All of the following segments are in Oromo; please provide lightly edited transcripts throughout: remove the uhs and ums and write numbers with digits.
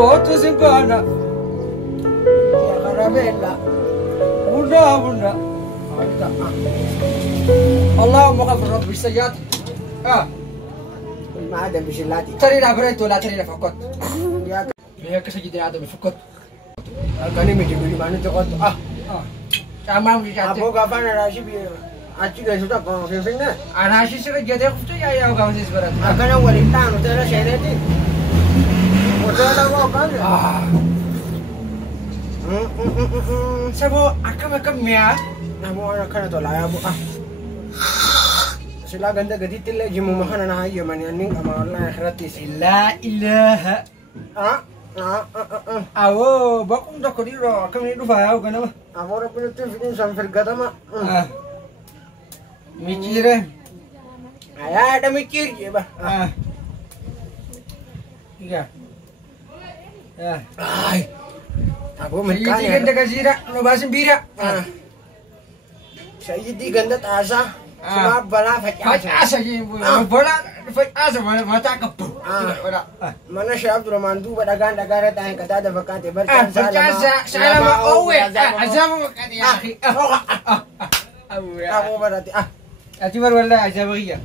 Otto Simbana. Ya Carabella. Bunda. اللهم غفر ربي السيئات. ما عدا بشلاتي. ترى لا بريت ولا ترى فقط. هيك سجدي هذا فقط. كاني مجيبني ما نتقط. تمام جاتي. أبو كافان راشي بي. أشي كذا sudah kau sini. أنا شيء سر جاتي خفت يا كم سيس برات. أكان أول إنتان وترى شهرتي. وترى أبو كافان. سبو أكم ميا. Abu anak kan itu lah abu sila ganda gadi tilla jimu mahana na hayo manianing ama Allah gratis لا إله. Awo, bakung dah kodiro. Kami ni dua aku kenapa? abu orang punya tu fikir sambil kata mak Mikir ayah ada mikir je bah Iya. ay abu Mikir mereka kita kasira, nubasin bira. saya jadi ganda asa cuma bala Faj asa je, bola faj asa mata kapu. mana Syekh Abdul Rahman tu badagan negara tahan kata ada vakanti Faj asa, salama owe. Azam kan ya akhi. abu berarti Atibar wala azam riya.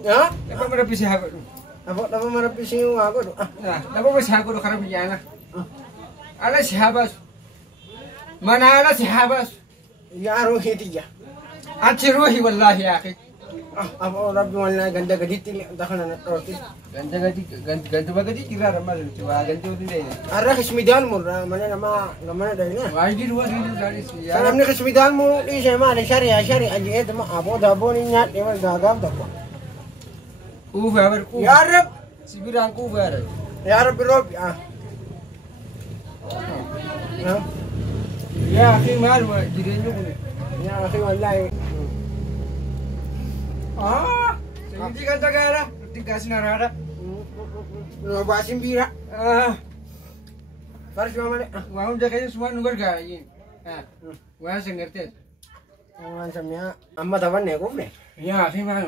ya Apa merapi si hago? abu nama merapi sini aku tu Apa merapi hago do karab yana? Ala si habas. Mana ala si habas? ya rohi dia Anti ruhi wallahi ya akhi. abu Rabbi wala ganda gadi tili dakhan na tortis Ganti bagadi kira ramal coba ganti udah deh. arah kismidan mur mana nama mana dah ini Wajib dua dari ya. salam ni kismidan mur di sama ada syariah aja itu mah abu dabo ni nyat dia gagam dah Uber ya Rab Sibirang Uber. ya Rabbi Rabbi Ya akhi mal jadi ni. ya akhi wallahi Jadi kan tagara, tigas narada. no basim bira faris mana Wah udah kayaknya semua nunggu gaya. Wah saya ngerti. samnya amma dawan ne kofne Ya akhi mal.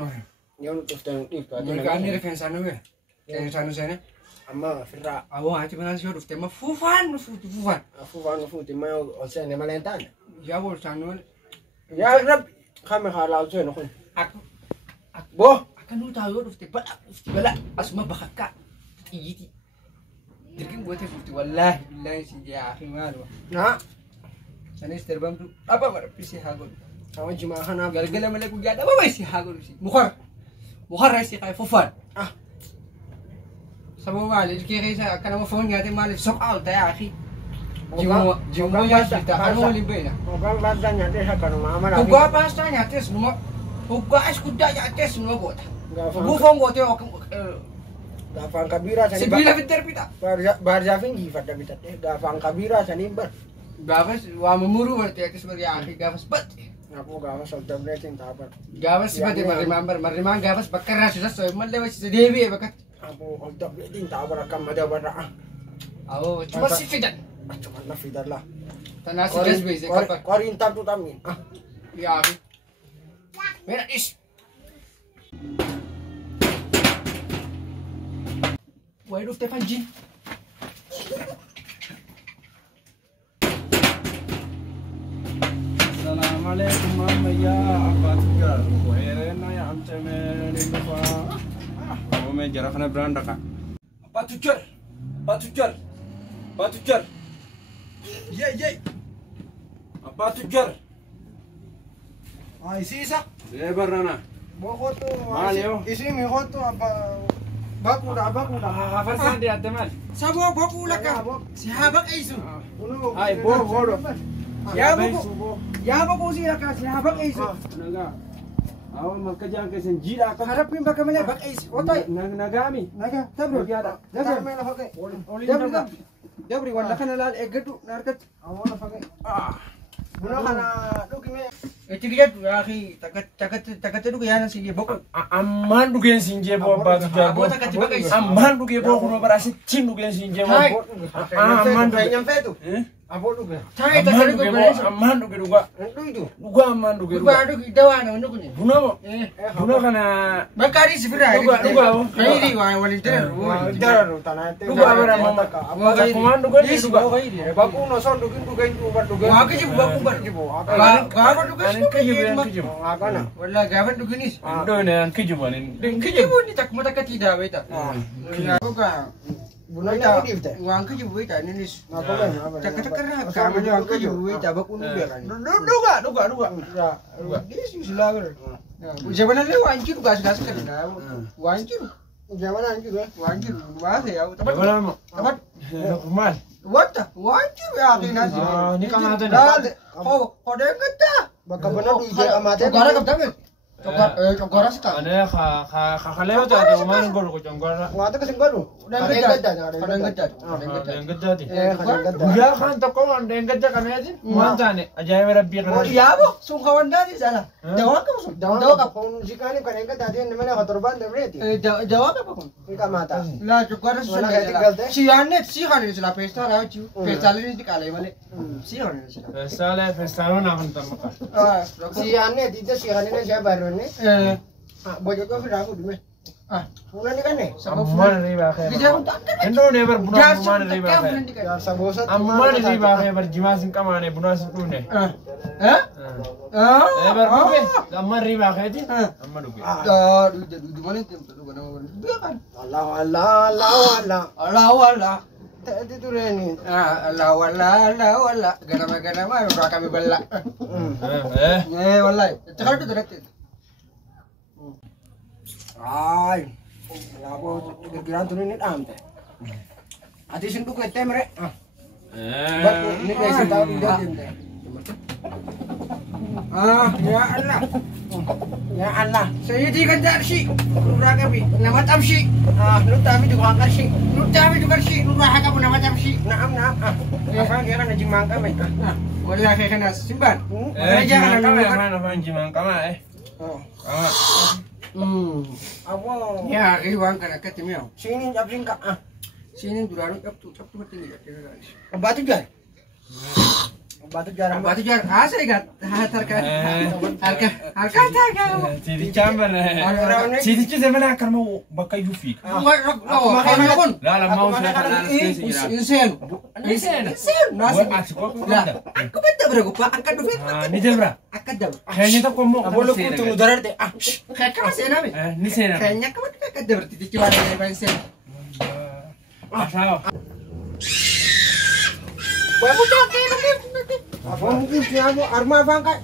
ya untuk tang di Kami referensi anu ya. Referensi anu sana. amma firra Awak hati mana sih udah tema fufan. afu wanu fu ti mayo olsen ne malentan Ya bol sanu. ya Rab kami halal tu no Aku bo akan lu tahu udah bala asma bakaka. Iji. Jadi buat itu wallahi billahi sih ya akhi mal. na Sana isterbam tu apa marapisi hagon. awan jima hana Galgala malaku gada apa sih hagon sih. Bukhar sih kayak fufan. Sama mali kira saya akan mau phone ngati mali sok out ya akhi. Jiwa ya kita anu libe na. Ogang bahasa nyate sakar mama na. Uga pasta nyate semua. Uga es kuda nyate semua bot. Bufong bot yo. Gafang kabira sani. Sibila pinter pita. Barja fingi fata bitat. Gafang kabira sani bar. Gavas wa memuru berarti akhi sebagai akhi gavas bat. Aku gafas solta blessing tabar. Gavas sebagai marimang gavas bakara susah so malle wasi devi bakat. Aku solta blessing tabar akam ada bara. Awo cuma si fidan. Cuma na fidar lah. Tanah si gas base kapal. Korinta tu tamin. Ya akhi. Mera is. Why do Stefan Jin? Assalamualaikum mama ya apa tujar khairena ya amcemen lupa oh me jarakna beranda kak apa tujar ye apa tujar Isi isa. lebar nana Boko tu. Malio. Isi mi hoto apa baku dah. apa sih dia teman Sabo baku laka. Sihabak aisu. ay bodo Ya baku si laka sihabak aisu. naga awal magkajang kasi jira ka Harap yung baka mali bak aisu. Otoy. nagami Naga, tabro. Dabri wala ka nalal egadu narkat. Awal pakai. Buna kana dukime. Etigat akhi takat tu kaya nasi baku. amman dugen sinje bo apa tujar Abo takat bak aisu. amman dugen bo kuno barasi cin dugen sinje bo Amman tu nyampe tu. Aboo dhuge. Taa'ee takka dhuge bareessa. Ammaan dhuge dhuga. Dhuydu. Dhuga ammaan dhuge dhuga. Dhugaa dhugi dawaa namni kun. Buna moo? Buna kana. Bakka adii sibiraa. Dhuga moo? Kayiri waa waliin dararu. Dararu tanate. Dhuga bara mama. Kumaan dhuga ni dhuga. Bakku no son dhugin dhugen dhuba dhugen. Waa kijibu bakku bar. Gaafa dhugas. Ani kijibu kijibu. Akana. Wallahi gaafa dhuginis. Ando ne an kijibu ani. Kijibu ni takkuma takka tiidaa beeta. Dhugaa. Bunanya udifte. Waan kijibu beeta innis. Akana. Takka takka irraa kaamanii waan kijibu beeta bakku nu beekan. Dhuga. Dhiisi silaabar. Jabanallee waan jiru gaas kadhina. Waan jiru. Jamana anjiru. Waan jiru waa ta'e taphat. Bana moo? Taphat. Maal? Wanta waan jiru yaa keenas. Ni kanaate. Daal. Hodeen gaddaa. Bakka bana dhuyde amate. Gara qabdame. Gara sita. Ane khaleyo taate umaan golu ko jangara. Wata kasin gadu. Hodeen gaddaa. Dengajati. Gadda. Guyyaa kan tokko waan dengajja kameeti waan taane ajaa'iba rabbii kana. Yaabo sun kawandaati sana. Dawaa qabu sun. Dawaa qabu. Kun sikani kan enggak tadi namanya hotorban debreti. Dawaa qabu kun. Ika mata. Laa gara sun. Mana kayak tinggal teh? Si yaannet si kan sila pesta raawwachiu. Pestaalee ni qaala'e malee. Si kan sila. Festaalee festaalonni hafan tammaqa. Si ane tidak si ane saya baru nih. Bojok kau sudah aku dulu. Bulan ini kan nih. Ammaan riibaa kee. Indoo nee bar bunaa ammaan riibaa kee. Ya sabosat. Ammaan riibaa kee bar jimaa sin qamaane bunaa sin dhuune. Bar dhuge ammaan riibaa keeti. Amma dhuge. Allah Allah Allah Allah. Allah Allah. Tadi tu Reni. Allah Allah Allah Allah. Ganama udah kami bela. Wallahi. Cakap tu terus. Ay. Labo kira-kira tu ni am teh. Ati sin tu ke temre. Bat ni kayak tahu dia teh. Ya Allah. Ya Allah. Saya di kantor si. Udah kami. Nama tam si. Lu tami juga angkat sih. Kami juga si. Udah kamu nama tam si. Naam. Apa dia kan ngajing mangka mai. Wallahi kayak kena simpan. Jimaan kama mana fan jimaan kama Kama. Apa? Ya, iwan kana ketemu. Sini jabring ka. Sini dulu captu tinggi. Batu jar. Batu jar. Batu jar. Asa ikat. Harga. Sidi chamber Sidi ci semana karma bakka yufi. Makanya kon. La mau saya Insen. Nasi. Aku betul berapa Pak? Angkat duit. Ni debra. Angkat dah. Kayaknya tak komo. Boleh kutu darar deh. Kayak masih nabi. Ni sena. Kayaknya kamu angkat dah berarti cuma ada pensil. Sao? Boleh putar nanti. Apa mungkin siapa arma bangkai.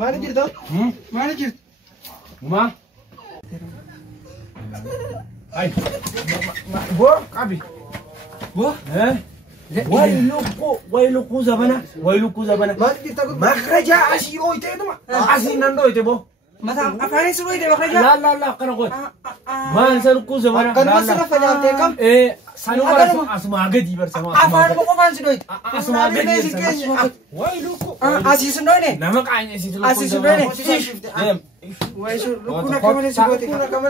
Mana cerita? Mana cerita? Ma? Ay. Bo, kabi. Bo? Wailuku zabana. Mana cerita aku? Makraja asiro ite itu mah. Asinando ite bo. Mata apa ini suruh dia bekerja? La kana ko. Man saluku zabana. Kan masih apa tekam? Sanu asma agadi bersama. Apa mau kapan sudah? Asma agadi bersama. Wailuku. Asih sudah nih. Nama kayaknya sih dulu. Asih sudah nih. Wah, lu kamera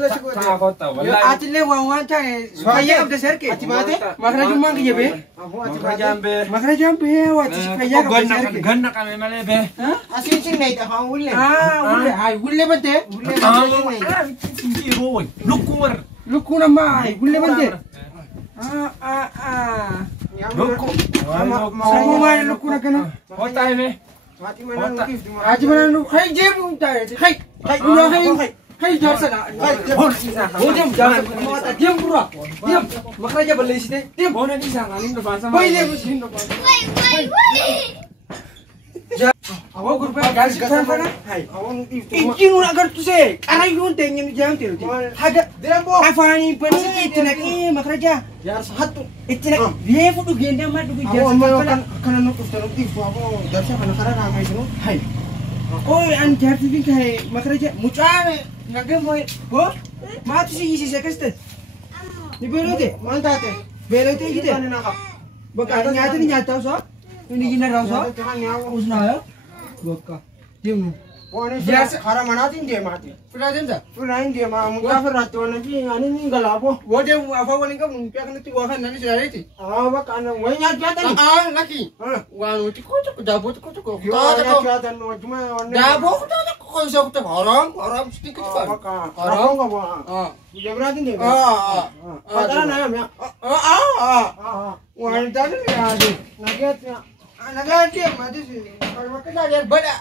sih. Kota wallahi. Atile wan tane. Kaya abda serke. Ati mate? Makna jumang ke be. Makna jambe wati kaya abda serke. Ganna kami male be. Asin sing naik dah ulle. Ulle ay ulle bante. Lukuwar. Luku nama ay ulle bante. Luku. Sama mai luku na kana. Kota ini. Mati mana lukis di mana? Aji mana lu kai je pun tai. Kai udah kai. هاي جالسة وديم جالسة ما ديم برا ديم مخرجة بلشتي ديم هون دي سانغالين دفعان سما باي ليه مسكين awak gurpa gas kan mana hai awon ingin nak kerja se karena yun tengin jam tiru ada dembo afani pani itu nak makraja yar satu itu nak dia foto genda mat du awon mau kan nu terus itu apa dasar kana ramai itu hai oh an jar tivi kai makraja mucane ngage moi go mati si sekeste ni belote mantate belote gitu kan nak baka nyata so ini gina rasa kan nyawa usna ya baka dia wani Yes. khara manatin dia mati pernah jam tak Furain dia mah musafir ratu nanti ani ni galabo Wade apa wani ka mun pia kana ti wahan nani sira ti. awa kana wanya jatan Laki. ah Wanu ti ko dabo ko. wanya jatan cuma Dabo ko so ko haram stik ti apa pa. ka haram ka ba dia berarti dia padahal na ya Wani tan ni ade. nagiat ya Naga ti mati si. Kalau ka da bada.